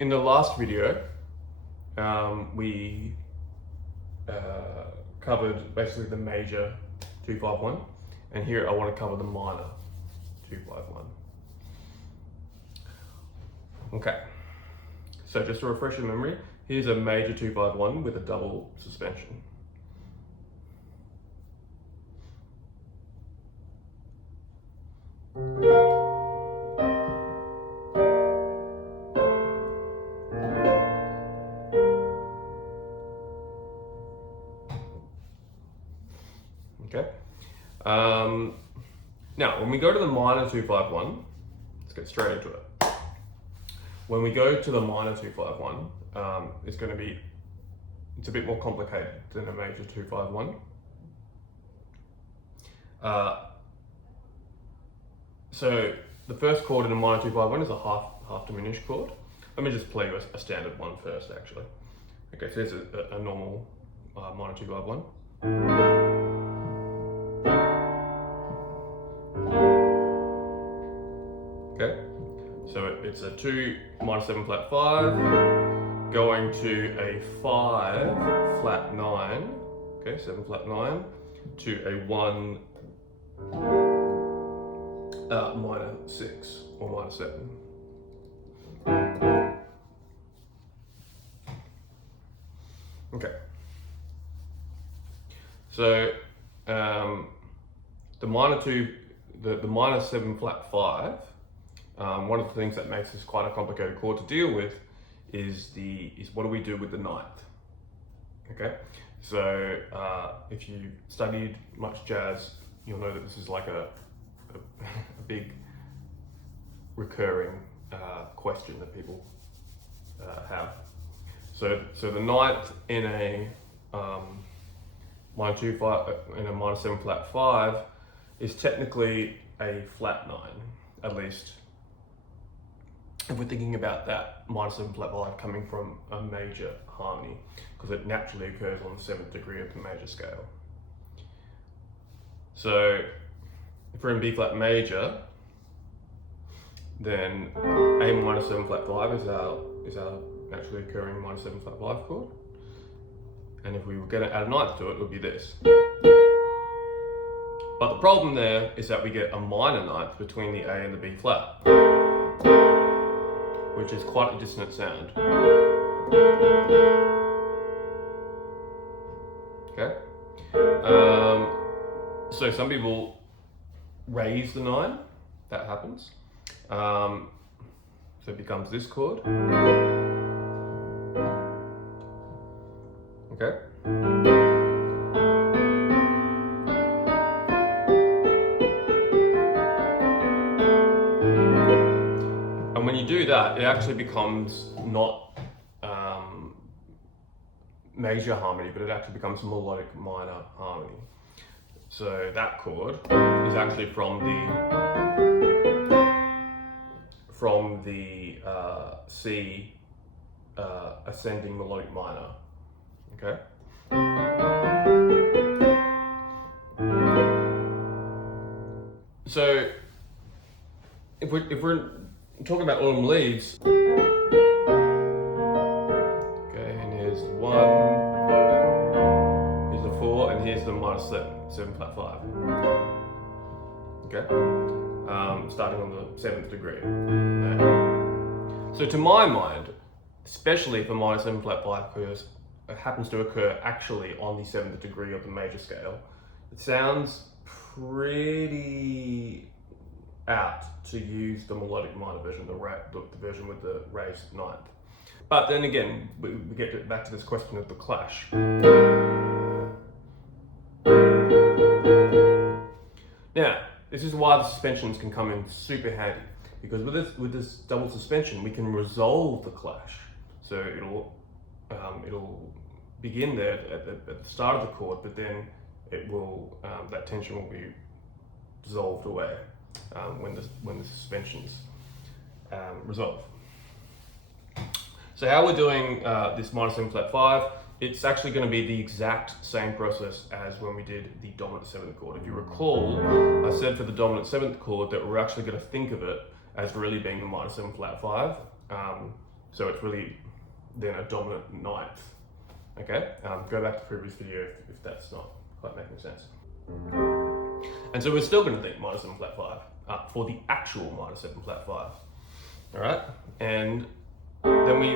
In the last video, we covered basically the major 251, and here I want to cover the minor 251. Okay, so just to refresh your memory, here's a major 251 with a double suspension. Okay. Now, when we go to the minor 251, let's get straight into it. When we go to the minor 251, it's a bit more complicated than a major 251. So the first chord in a minor 251 is a half diminished chord. Let me just play you a standard one first, actually. Okay, so there's a normal minor 251. Okay, so it's a 2 minor 7 flat 5 going to a 5 flat 9, okay, 7 flat 9 to a 1 minor 6 or minor 7. Okay, so the minor 7 flat 5. One of the things that makes this quite a complicated chord to deal with is what do we do with the ninth? Okay, so if you studied much jazz, you'll know that this is like a big recurring question that people have. So the ninth in a minor 7 flat 5 is technically a flat 9, at least if we're thinking about that minor 7 flat 5 coming from a major harmony, because it naturally occurs on the 7th degree of the major scale. So if we're in B flat major, then A minor 7 flat 5 is our naturally occurring minor 7 flat 5 chord. And if we were going to add a ninth to it, it would be this. But the problem there is that we get a minor ninth between the A and the B flat, which is quite a dissonant sound. Okay? So some people raise the 9, that happens. So it becomes this chord. Okay? And when you do that, it actually becomes not major harmony, but it actually becomes melodic minor harmony. So that chord is actually from the C ascending melodic minor. Okay. So if we're talking about autumn leaves, okay, and here's the 1, here's the 4, and here's the minor 7 flat 5. Okay, starting on the 7th degree. So to my mind, especially if a minor 7 flat 5 happens to occur actually on the 7th degree of the major scale, it sounds pretty out to use the melodic minor version, the version with the raised ninth. But then again, we get back to this question of the clash. Now, this is why the suspensions can come in super handy, because with this double suspension, we can resolve the clash. So it'll begin there at the start of the chord, but then that tension will be dissolved away when the suspensions resolve. So how we're doing this minor 7 flat 5, it's actually going to be the exact same process as when we did the dominant 7th chord. If you recall, I said for the dominant 7th chord that we're actually going to think of it as really being the minor 7 flat 5, So it's really then a dominant ninth. Okay, go back to the previous video if that's not quite making sense. And so we're still going to think minor 7 flat 5 for the actual minor 7 flat 5. All right, and then we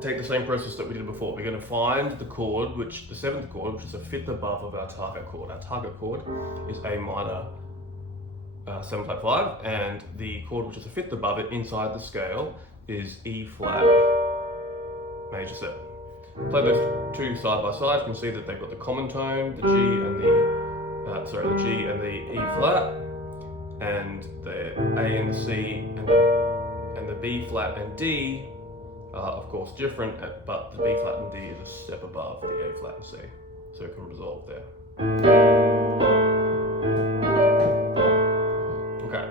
take the same process that we did before. We're going to find the chord, the 7th chord, which is a fifth above of our target chord. Our target chord is A minor 7 flat 5, and the chord which is a fifth above it inside the scale is E flat major 7. Play those two side by side. You can see that they've got the common tone, the G and the G and the E flat, and the A and the C and the B flat and D are of course different, but the B flat and D is a step above the A flat and C, so it can resolve there. Okay.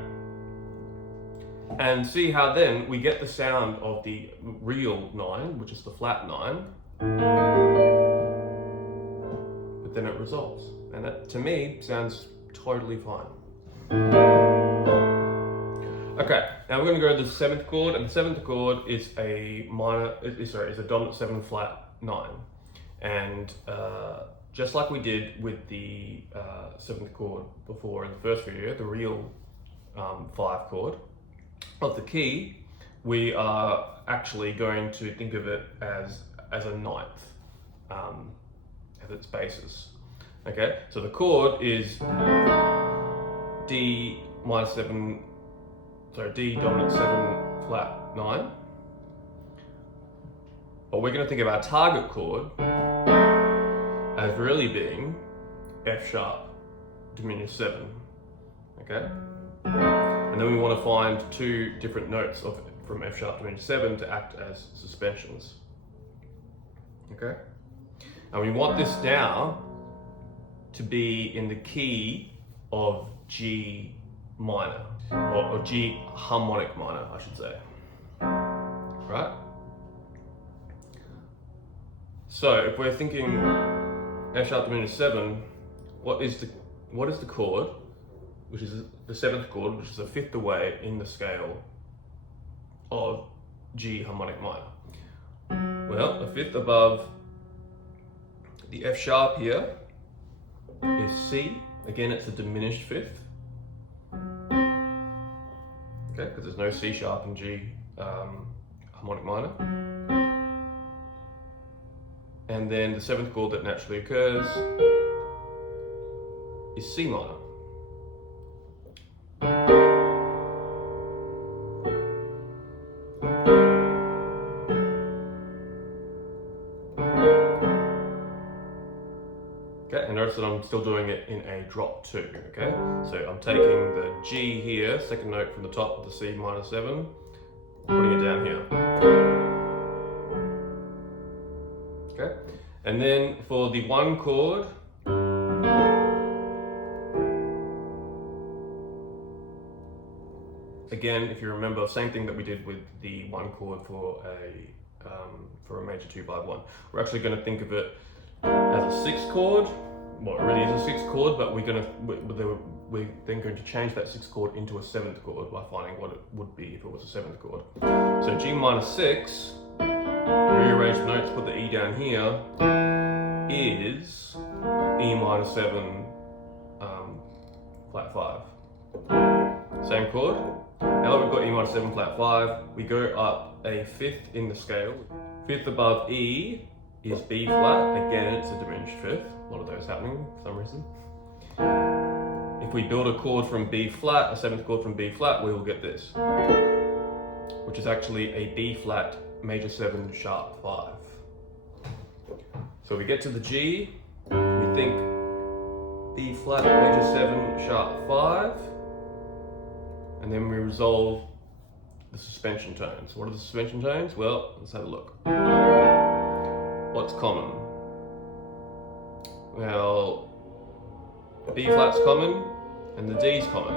And see how then we get the sound of the real 9, which is the flat 9, but then it resolves. And that, to me, sounds totally fine. Okay, now we're going to go to the 7th chord, and the 7th chord is a dominant 7 flat 9. And just like we did with the 7th chord before in the first video, the real 5 chord of the key, we are actually going to think of it as a ninth as its basis. Okay, so the chord is D dominant 7 flat 9. But we're going to think of our target chord as really being F sharp diminished 7. Okay, and then we want to find two different notes from F sharp diminished 7 to act as suspensions. Okay, and we want this now to be in the key of G minor, or G harmonic minor, I should say. Right? So if we're thinking F sharp diminished 7, what is the chord, which is the 7th chord, which is a fifth away in the scale of G harmonic minor? Well, a fifth above the F sharp here is C. Again, it's a diminished fifth. Okay, because there's no C sharp in G harmonic minor. And then the 7th chord that naturally occurs is C minor. Okay, and notice that I'm still doing it in a drop 2, okay? So I'm taking the G here, second note from the top of the C minor 7, putting it down here. Okay, and then for the 1 chord, again, if you remember, same thing that we did with the 1 chord for a major 2-5-1. We're actually going to think of it as a 6th chord. Well, it really is a 6th chord, but we're then going to change that 6th chord into a 7th chord by finding what it would be if it was a 7th chord. So G minor 6, rearrange the notes, put the E down here, is E minor 7 flat 5. Same chord. Now that we've got E minor 7 flat 5, we go up a fifth in the scale. Fifth above E is B flat. Again, it's a diminished fifth. A lot of those happening for some reason. If we build a chord from B flat, a 7th chord from B flat, we will get this, which is actually a B flat major 7 sharp 5. So we get to the G, we think B flat major 7 sharp 5, and then we resolve the suspension tones. What are the suspension tones? Well, let's have a look. What's common? Well, B flat's common and the D's common,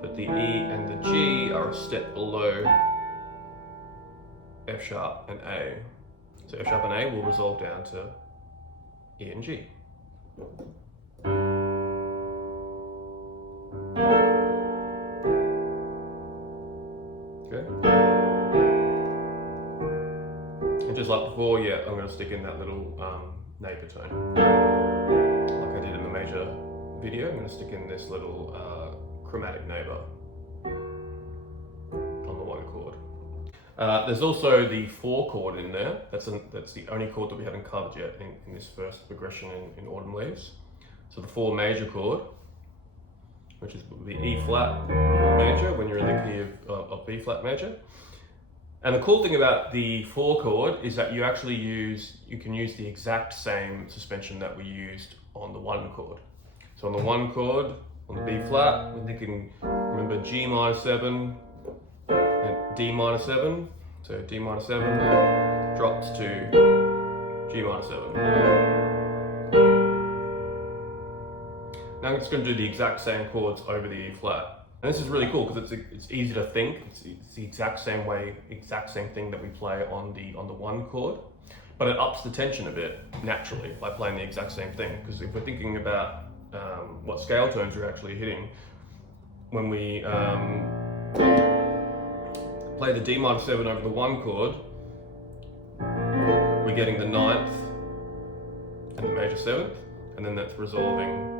but the E and the G are a step below F sharp and A. So F sharp and A will resolve down to E and G. Okay. And just like before, yeah, I'm going to stick in that little neighbor tone. Like I did in the major video, I'm going to stick in this little chromatic neighbor on the 1 chord. There's also the 4 chord in there. That's the only chord that we haven't covered yet in this first progression in Autumn Leaves. So the 4 major chord, which is the E flat major when you're in the key of B flat major. And the cool thing about the 4 chord is that you can use the exact same suspension that we used on the 1 chord. So on the 1 chord, on the B flat, we're thinking, remember G minor 7 and D minor 7. So D minor 7 drops to G minor 7. Now I'm just going to do the exact same chords over the E flat. And this is really cool because it's easy to think. It's the exact same thing that we play on the 1 chord, but it ups the tension a bit naturally by playing the exact same thing. Because if we're thinking about what scale tones we're actually hitting, when we play the D minor 7 over the 1 chord, we're getting the 9th and the major 7th, and then that's resolving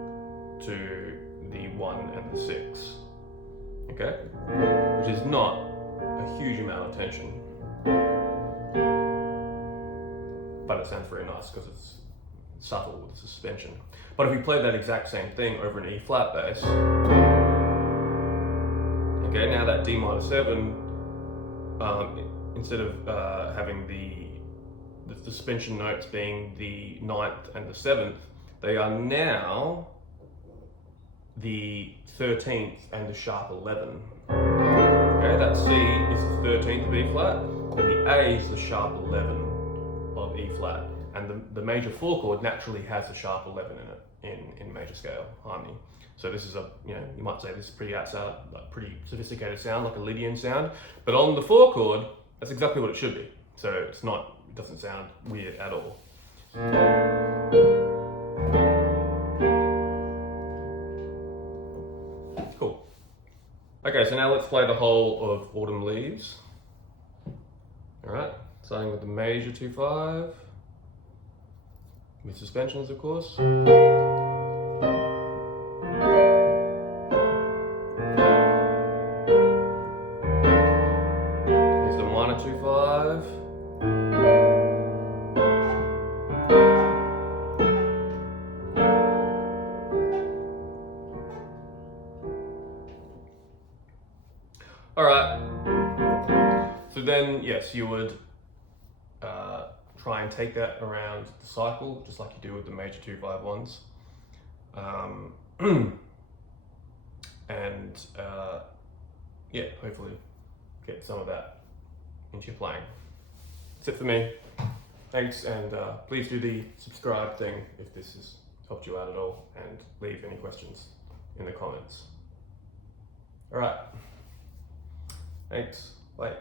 to the 1 and the 6. Okay? Which is not a huge amount of tension. But it sounds very nice because it's subtle with the suspension. But if we play that exact same thing over an E flat bass, okay, now that D minor 7, instead of having the suspension notes being the 9th and the 7th, they are now the 13th and the sharp 11. Okay, that C is the 13th of E flat, and the A is the sharp 11 of E flat. And the major 4 chord naturally has a sharp 11 in it in major scale harmony. So this is you might say this is pretty pretty sophisticated sound, like a Lydian sound. But on the 4 chord, that's exactly what it should be. So it doesn't sound weird at all. Cool. Okay, so now let's play the whole of Autumn Leaves. All right, starting with the major 2/5, with suspensions, of course. Here's the minor 2/5. All right, so then, yes, you would try and take that around the cycle, just like you do with the major 2/5 ones. And yeah, hopefully get some of that into your playing. That's it for me. Thanks, and please do the subscribe thing if this has helped you out at all, and leave any questions in the comments. All right. Thanks. Bye.